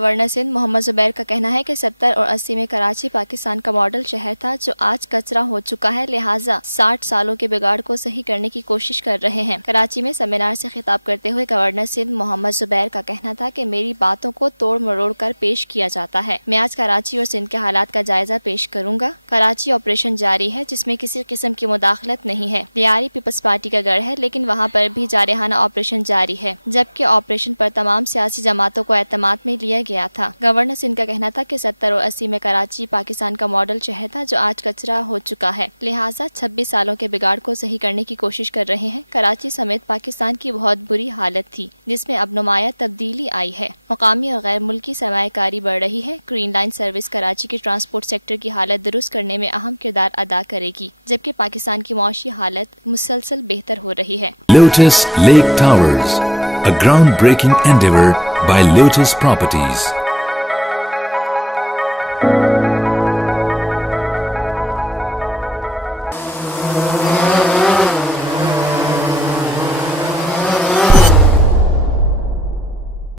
Governor Sindh محمد زبیر کا کہنا ہے کہ 70 اور 80 میں کراچی پاکستان کا ماڈل شہر تھا جو آج کچرا ہو چکا ہے، لہٰذا 60 سالوں کے بگاڑ کو صحیح کرنے کی کوشش کر رہے ہیں۔ کراچی میں سیمینار سے خطاب کرتے ہوئے گورنر سندھ محمد زبیر کا کہنا تھا کہ میری باتوں کو توڑ مروڑ کر پیش کیا جاتا ہے۔ میں آج کراچی اور سندھ کے حالات کا جائزہ پیش کروں گا۔ کراچی آپریشن جاری ہے جس میں کسی قسم کی مداخلت نہیں ہے۔ لیاری پیپلز پارٹی کا گڑھ ہے لیکن وہاں پر بھی جارحانہ آپریشن جاری ہے، جبکہ آپریشن پر تمام سیاسی جماعتوں کو اعتماد میں لیا گیا تھا۔ گورنر سندھ کا کہنا تھا کہ 70 اور 80 میں کراچی پاکستان کا ماڈل شہر تھا جو آج کچرا ہو چکا ہے، لہٰذا 26 سالوں کے بگاڑ کو صحیح کرنے کی کوشش کر رہے ہیں۔ کراچی سمیت پاکستان کی بہت بری حالت تھی جس میں اب نمایاں تبدیلی آئی ہے۔ مقامی اور غیر ملکی سرمایہ کاری بڑھ رہی ہے۔ گرین لائن سروس کراچی کے ٹرانسپورٹ سیکٹر کی حالت درست کرنے میں اہم کردار ادا کرے گی، جبکہ پاکستان کی معاشی حالت مسلسل بہتر ہو رہی ہے۔ Lotus Lake Towers, a groundbreaking endeavor by Lotus Properties.